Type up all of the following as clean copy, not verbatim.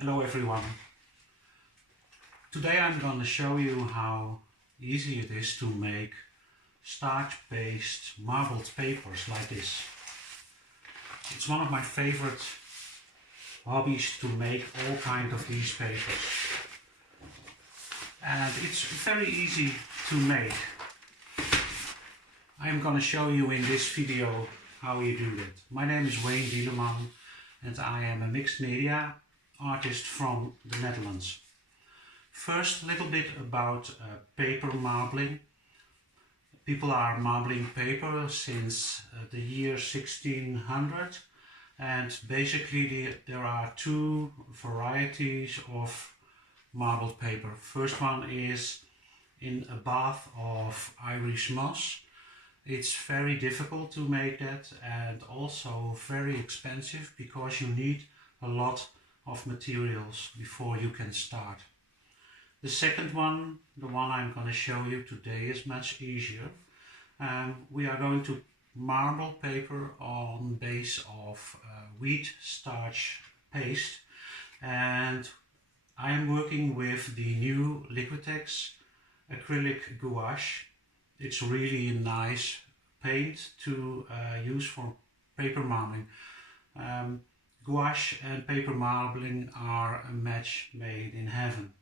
Hello everyone. Today I'm going to show you how easy it is to make starch-based marbled papers like this. It's one of my favorite hobbies to make all kinds of these papers. And it's very easy to make. I'm going to show you in this video how you do that. My name is Wayne Dieleman and I am a mixed media artist from the Netherlands. First, a little bit about paper marbling. People are marbling paper since the year 1600, and basically there are two varieties of marbled paper. First one is in a bath of Irish moss. It's very difficult to make that and also very expensive because you need a lot of materials before you can start. The second one, the one I'm going to show you today, is much easier. We are going to marble paper on base of wheat starch paste, and I am working with the new Liquitex acrylic gouache. It's really a nice paint to use for paper marbling. Gouache and paper marbling are a match made in heaven.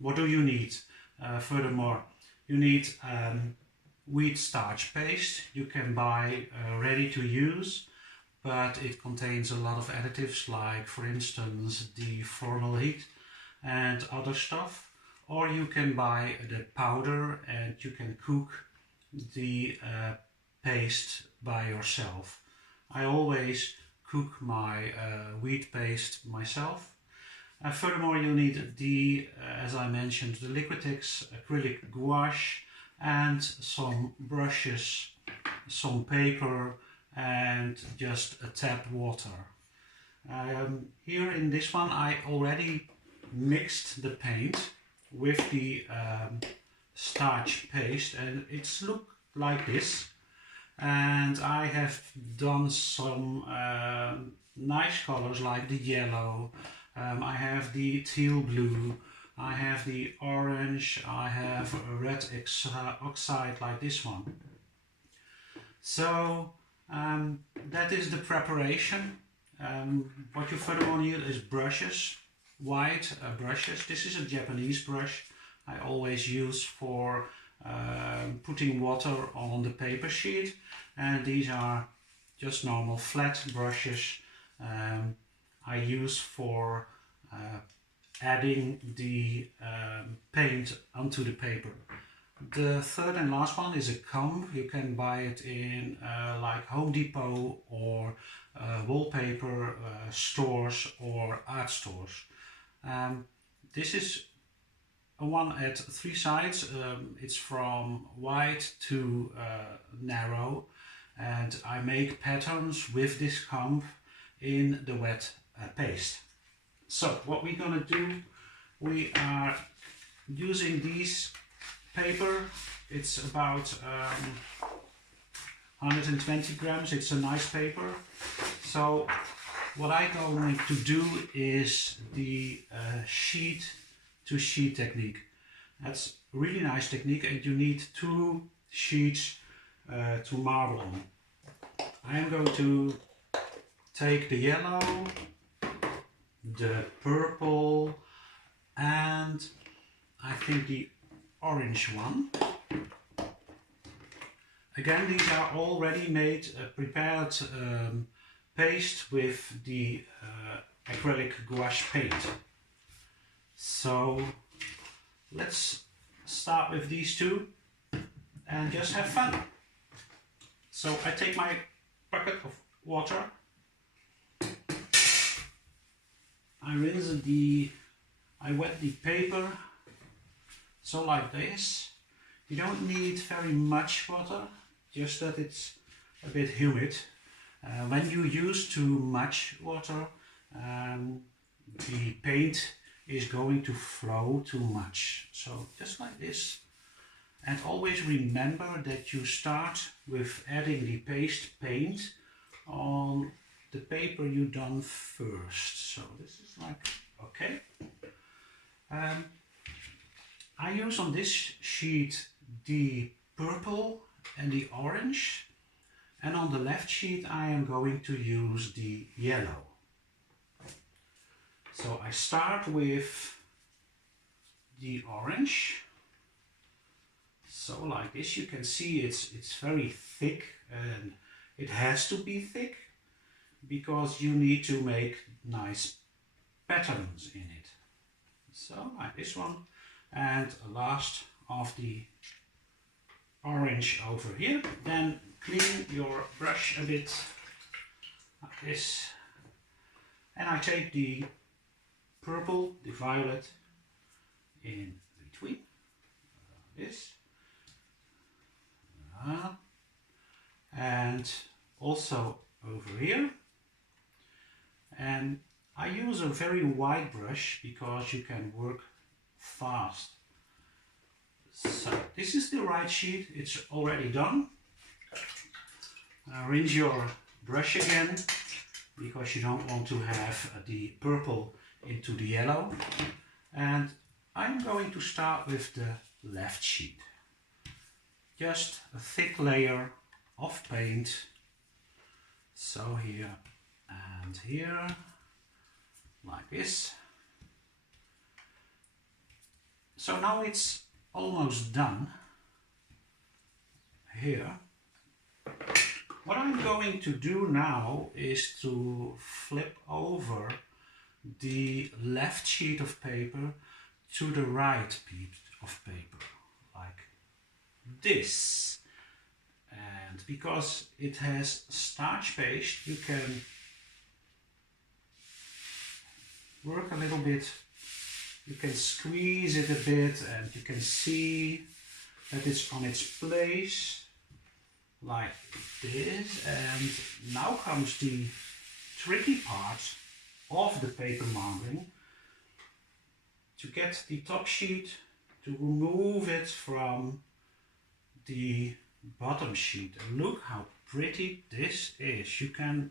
What do you need? Furthermore, you need wheat starch paste. You can buy ready to use, but it contains a lot of additives like, for instance, the formaldehyde and other stuff. Or you can buy the powder and you can cook the paste by yourself. I always cook my wheat paste myself. Furthermore, you need the, as I mentioned, the Liquitex acrylic gouache and some brushes, some paper and just a tap water. Here in this one I already mixed the paint with the starch paste and it's looked like this. And I have done some nice colors like the yellow, I have the teal blue, I have the orange, I have a red oxide like this one. So that is the preparation. What you furthermore need is brushes, white brushes. This is a Japanese brush I always use for putting water on the paper sheet, and these are just normal flat brushes I use for adding the paint onto the paper. The third and last one is a comb. You can buy it in like Home Depot or wallpaper stores or art stores. This is one at three sides. It's from wide to narrow, and I make patterns with this comb in the wet paste. So what we're gonna do, we are using these paper. It's about 120 grams. It's a nice paper. So what I'm going to do is the sheet to sheet technique. That's a really nice technique, and you need two sheets to marble on. I am going to take the yellow, the purple, and I think the orange one. Again, these are already made prepared paste with the acrylic gouache paint. So let's start with these two and just have fun. So I take my bucket of water, I wet the paper, so like this. You don't need very much water, just that it's a bit humid. When you use too much water, the paint is going to flow too much. So just like this. And always remember that you start with adding the paste paint on the paper you done first. So this is like Okay. I use on this sheet the purple and the orange, and on the left sheet I am going to use the yellow. So I start with the orange. So like this, you can see it's very thick, and it has to be thick because you need to make nice patterns in it. So like this one, and last of the orange over here. Then clean your brush a bit like this, and I take the purple, the violet in between this, and also over here. And I use a very wide brush because you can work fast. So this is the right sheet, it's already done. Rinse your brush again because you don't want to have the purple into the yellow. And I'm going to start with the left sheet. Just a thick layer of paint. So here and here, like this. So now it's almost done here. What I'm going to do now is to flip over the left sheet of paper to the right sheet of paper, like this. And because it has starch paste, you can work a little bit. You can squeeze it a bit, and you can see that it's on its place, like this. And now comes the tricky part of the paper marbling, to get the top sheet, to remove it from the bottom sheet. And look how pretty this is. You can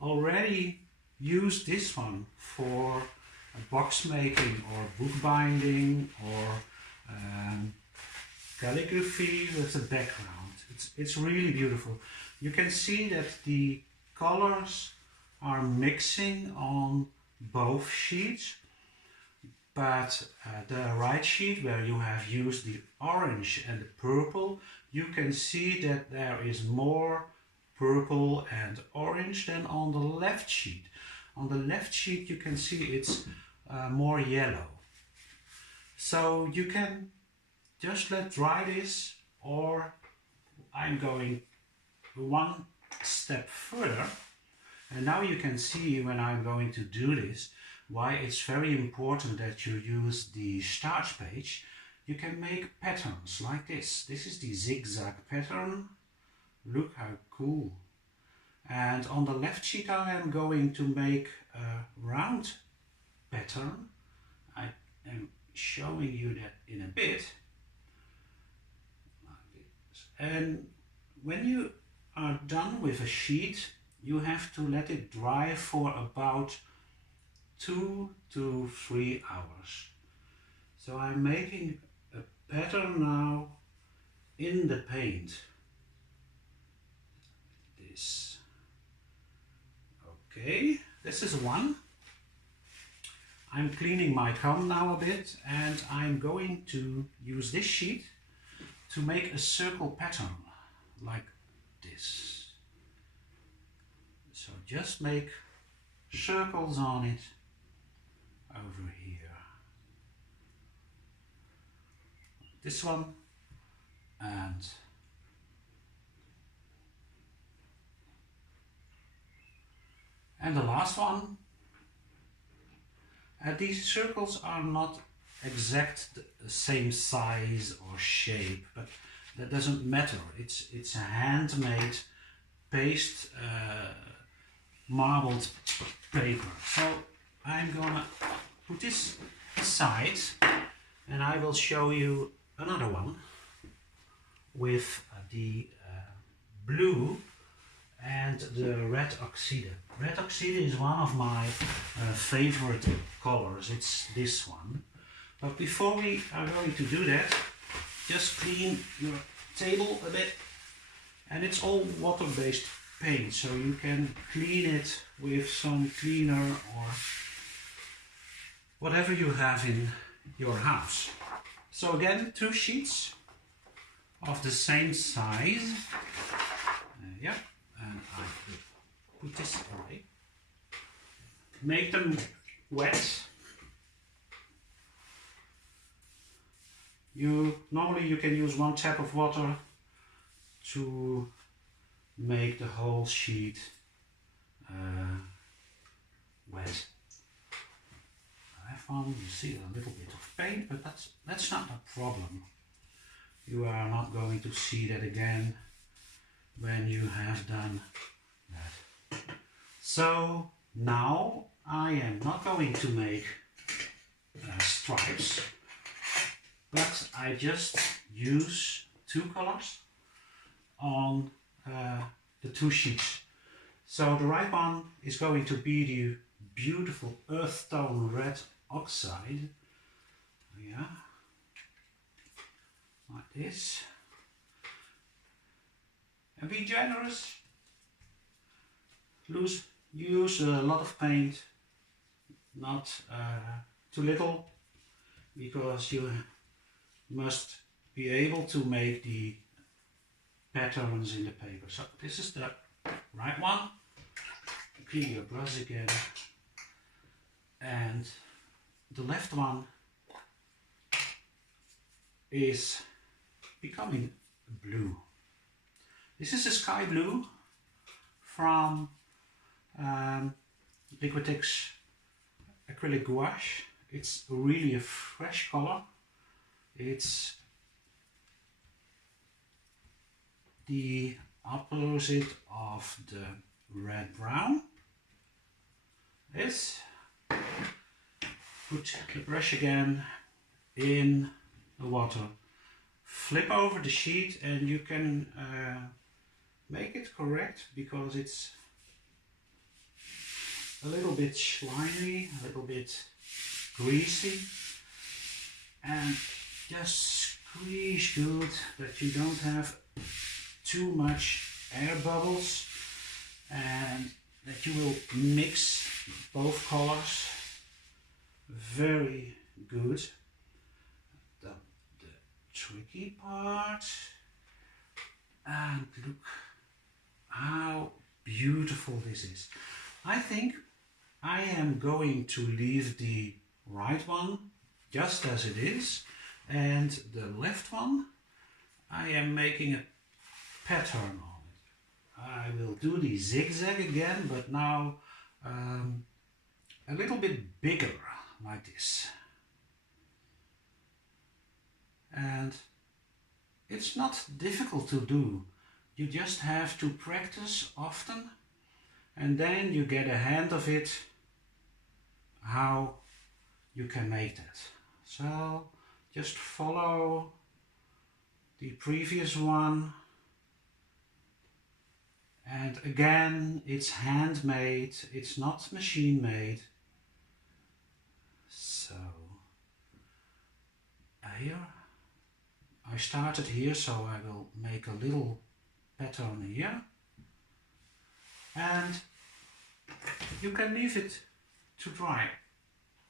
already use this one for box making or bookbinding or calligraphy with a background. It's really beautiful. You can see that the colors are mixing on both sheets, but the right sheet, where you have used the orange and the purple, you can see that there is more purple and orange than on the left sheet. On the left sheet you can see it's more yellow. So you can just let dry this, or I'm going one step further, and now you can see when I'm going to do this why it's very important that you use the starch page. You can make patterns like this. This is the zigzag pattern. Look how cool. And on the left sheet I am going to make a round pattern. I am showing you that in a bit. And when you are done with a sheet, you have to let it dry for about 2 to 3 hours. So I'm making a pattern now in the paint. This. Okay, this is one. I'm cleaning my comb now a bit, and I'm going to use this sheet to make a circle pattern like this. So just make circles on it over here. This one, and the last one. These circles are not exact the same size or shape, but that doesn't matter. It's a handmade paste marbled paper. So I'm gonna put this aside, and I will show you another one with the blue and the red oxide. Red oxide is one of my favorite colors. It's this one. But before we are going to do that, just clean your table a bit. And it's all water-based paint, so you can clean it with some cleaner or whatever you have in your house. So again, 2 sheets of the same size. Yeah, and I will put this away. Make them wet. Normally you can use 1 tap of water to make the whole sheet wet. I found you see a little bit of paint, but that's not a problem. You are not going to see that again when you have done that. So now I am not going to make stripes, but I just use 2 colors on the 2 sheets. So the right one is going to be the beautiful earth tone red oxide. Yeah, like this. And be generous. Use a lot of paint, not too little, because you must be able to make the patterns in the paper. So this is the right one. Clean your brush again. And the left one is becoming blue. This is a sky blue from Liquitex acrylic gouache. It's really a fresh color. It's the opposite of the red brown. This. Put the brush again in the water. Flip over the sheet and you can make it correct, because it's a little bit slimy, a little bit greasy, and just squeeze good that you don't have too much air bubbles, and that you will mix both colors very good. The tricky part, and look how beautiful this is. I think I am going to leave the right one just as it is, and the left one I am making a pattern on it. I will do the zigzag again, but now a little bit bigger, like this. And it's not difficult to do. You just have to practice often, and then you get a hand of it, how you can make that. So just follow the previous one. And again, it's handmade, it's not machine made. So here, I started here, so I will make a little pattern here. And you can leave it to dry.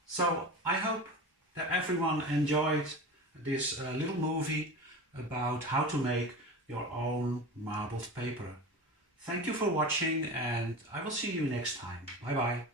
So I hope that everyone enjoyed this little movie about how to make your own marbled paper. Thank you for watching, and I will see you next time. Bye bye.